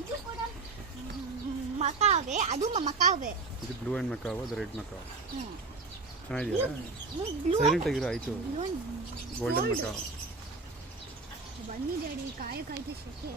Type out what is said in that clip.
ಇದು ಕೂಡ ಮಕಾವೆ, ಅದು ಮಕಾವೆ. ಇದು ಬ್ಲೂ ಆ್ಯಂಡ್ ಮಕಾವ್, ಅದು ರೆಡ್ ಮಕಾವ್. ಚೆನ್ನಾಗಿದೆಯಾ? ಸೈಲೆಂಟ್ ಆಗಿರೋ ಆಯಿತು. Golden Macau. ಬನ್ನಿ ಡ್ಯಾಡಿ, ಕಾಯ ಕಾಯ್ತು ಶೆಕೆ.